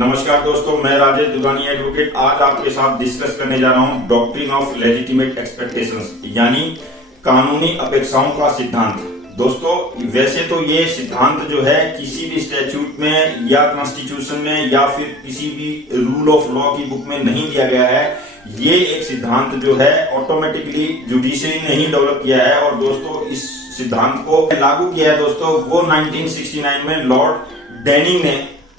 नमस्कार दोस्तों, मैं राजेश दुगानी एडवोकेट आज आपके साथ डिस्कस करने जा रहा हूं डॉक्ट्रिन ऑफ लेजिटिमेट एक्सपेक्टेशंस यानी कानूनी अपेक्षाओं का सिद्धांत। दोस्तों वैसे तो ये सिद्धांत जो है किसी भी स्टैट्यूट में या कॉन्स्टिट्यूशन में या फिर किसी भी रूल ऑफ लॉ की बुक में नहीं दिया गया है। ये एक सिद्धांत जो है ऑटोमेटिकली जुडिशरी ने ही डेवलप किया है और दोस्तों इस सिद्धांत को लागू किया है दोस्तों वो 1969 में लॉर्ड डेनिंग ने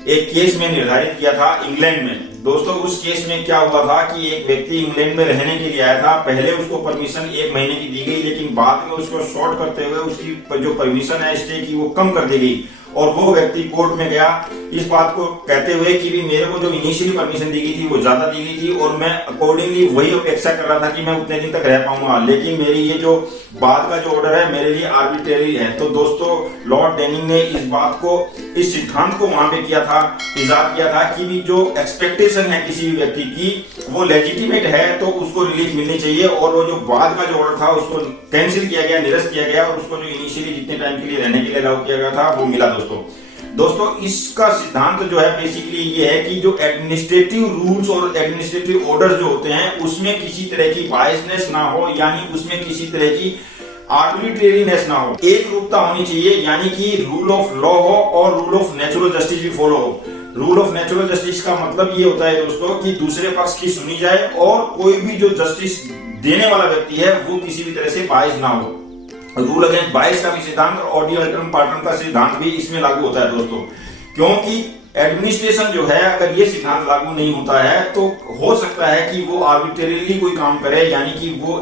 एक केस में निर्धारित किया था इंग्लैंड में। दोस्तों उस केस में क्या हुआ था कि एक व्यक्ति इंग्लैंड में रहने के लिए आया था। पहले उसको परमिशन 1 महीने की दी गई, लेकिन बाद में उसको शॉर्ट करते हुए उसकी जो परमिशन है स्टे की वो कम कर दी गई और वो व्यक्ति कोर्ट में गया इस बात को कहते हुए कि भी मेरे को जो इनिशियली परमिशन दी गई थी वो ज्यादा दी गई थी और मैं अकॉर्डिंगली वही अपेक्षा कर रहा था कि मैं उतने दिन तक रह पाऊंगा, लेकिन मेरी ये जो बाद का जो ऑर्डर है मेरे लिए आर्बिट्रेरी है। तो दोस्तों लॉर्ड डेनिंग ने इस बात को, इस सिद्धांत को वहां पे किया था, इजाद किया था कि भी जो एक्सपेक्टेशन है किसी भी व्यक्ति की वो लेजिटिमेट है तो उसको रिलीफ मिलनी चाहिए और वो जो बाद का जो ऑर्डर था उसको कैंसिल किया गया, निरस्त किया गया और उसको जो इनिशियली जितने टाइम के लिए रहने के लिए अलाउ किया गया था वो मिला। दोस्तों इसका सिद्धांत जो है बेसिकली ये है कि जो एडमिनिस्ट्रेटिव रूल्स और एडमिनिस्ट्रेटिव ऑर्डर्स जो होते हैं उसमें किसी तरह की बायसनेस ना हो, यानी उसमें किसी तरह की आर्बिट्रेरीनेस ना हो, एक रूपता होनी चाहिए, यानी कि रूल ऑफ लॉ हो और रूल ऑफ नेचुरल जस्टिस भी फॉलो हो। रूल ऑफ नेचुरल जस्टिस का मतलब ये होता है दोस्तों कि दूसरे पक्ष की सुनी जाए और कोई भी जो जस्टिस देने वाला व्यक्ति है वो किसी भी तरह से बायस ना हो। रूल अगेंस्ट बायस का भी सिद्धांत और ऑडियो अल्टरम पार्टनर का सिद्धांत भी इसमें लागू होता है दोस्तों, क्योंकि एडमिनिस्ट्रेशन जो है अगर ये सिद्धांत लागू नहीं होता है तो हो सकता है कि वो आर्बिट्रेरीली कोई काम करे, यानी कि वो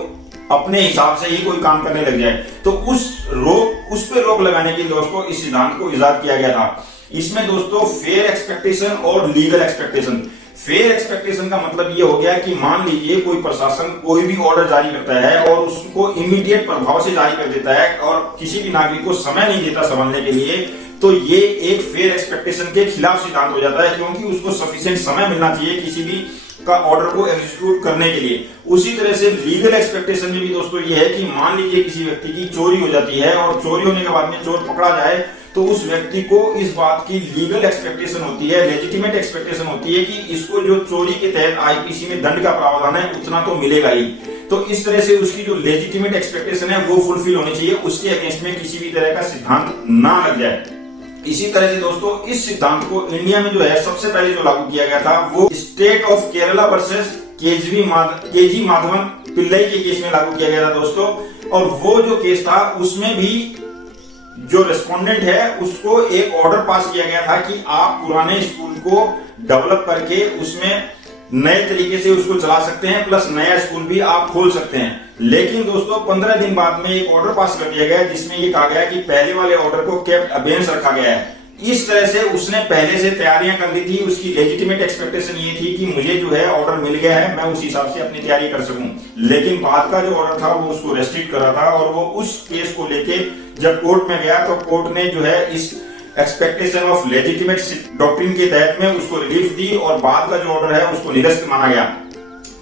अपने हिसाब से ही कोई काम करने लग जाए। तो उस पे रोक लगाने के लिए दोस्तों इस सिद्धांत को इजाद किया गया था। इसमें दोस्तों फेयर एक्सपेक्टेशन और लीगल एक्सपेक्टेशन। फेयर एक्सपेक्टेशन का मतलब ये हो गया कि मान लीजिए कोई प्रशासन कोई भी ऑर्डर जारी करता है और उसको इमीडिएट प्रभाव से जारी कर देता है और किसी भी नागरिक को समय नहीं देता समझने के लिए, तो ये एक फेयर एक्सपेक्टेशन के खिलाफ सिद्धांत हो जाता है, क्योंकि उसको सफिशिएंट समय मिलना चाहिए किसी भी का ऑर्डर को एग्जीक्यूट करने के लिए। उसी तरह से लीगल एक्सपेक्टेशन में भी दोस्तों ये है कि मान लीजिए किसी व्यक्ति की चोरी हो जाती है और चोरी होने के बाद में चोर पकड़ा जाए तो उस व्यक्ति को इस बात की लीगल एक्सपेक्टेशन होती है, लेजिटिमेट एक्सपेक्टेशन होती है कि इसको जो चोरी के तहत आईपीसी में दंड का प्रावधान है उतना तो मिलेगा ही। तो इस तरह से उसकी जो लेजिटिमेट एक्सपेक्टेशन है वो फुलफिल होनी चाहिए, उसके अगेंस्ट में किसी भी तरह का सिद्धांत ना लग जाए। इसी तरह से दोस्तों इस सिद्धांत को इंडिया में जो है सबसे पहले जो लागू किया गया था वो state of Kerala versus KG Madhavan Pillai के केस में लागू किया गया था दोस्तों। और वो जो केस था उसमें भी जो रेस्पोंडेंट है उसको एक ऑर्डर पास किया गया था कि आप पुराने स्कूल को डेवलप करके उसमें नए तरीके से उसको चला सकते हैं, प्लस नया स्कूल भी आप खोल सकते हैं। लेकिन दोस्तों 15 दिन बाद में एक ऑर्डर पास कर दिया गया जिसमें ये कहा गया कि पहले वाले ऑर्डर को केप्ट अबेंस रखा गया है। इस तरह से उसने पहले से तैयारियां कर ली थी, उसकी लेजिटिमेट एक्सपेक्टेशन ये थी कि मुझे जो है ऑर्डर मिल गया है, मैं उस हिसाब से अपनी तैयारी कर सकूं। लेकिन बाद का जो ऑर्डर था वो उसको रेस्ट्रिक्ट कर रहा था और वो उस केस को लेके जब कोर्ट में गया तो कोर्ट ने जो है इस एक्सपेक्टेशन ऑफ लेजिटिमेट डॉक्ट्रिन के तहत में उसको रिलीफ दी और बाद का जो ऑर्डर है उसको निरस्त माना गया।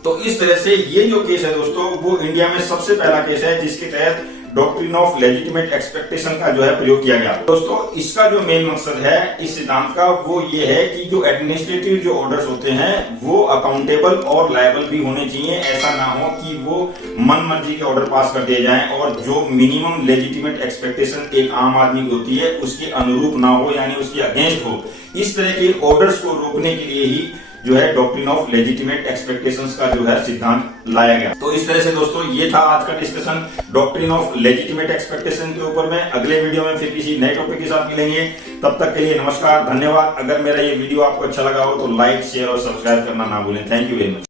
तो इस तरह से ये जो केस है दोस्तों वो इंडिया में सबसे पहला केस है जिसके तहत डॉक्ट्रिन ऑफ लेजिटिमेट एक्सपेक्टेशन का जो है प्रयोग किया गया। दोस्तों इसका जो मेन मकसद है इस सिद्धांत का वो ये है कि जो एडमिनिस्ट्रेटिव जो ऑर्डर्स होते हैं वो अकाउंटेबल और लायबल भी होने चाहिए। ऐसा ना हो कि वो मन मर्जी के ऑर्डर पास कर दिए जाएं और जो मिनिमम लेजिटिमेट एक्सपेक्टेशन एक आम आदमी की होती है उसके अनुरूप ना हो, यानी उसके अगेंस्ट हो। इस तरह के ऑर्डर्स को रोकने के लिए ही जो है डॉक्ट्रिन ऑफ लेजिटिमेट एक्सपेक्टेशंस का जो है सिद्धांत लाया गया। तो इस तरह से दोस्तों ये था आज का discussion doctrine of legitimate expectation के ऊपर में। अगले वीडियो में फिर किसी नए टॉपिक के साथ मिलेंगे, तब तक के लिए नमस्कार, धन्यवाद। अगर मेरा ये वीडियो आपको अच्छा लगा हो तो लाइक, शेयर और सब्सक्राइब करना ना भूलें। Thank you very much.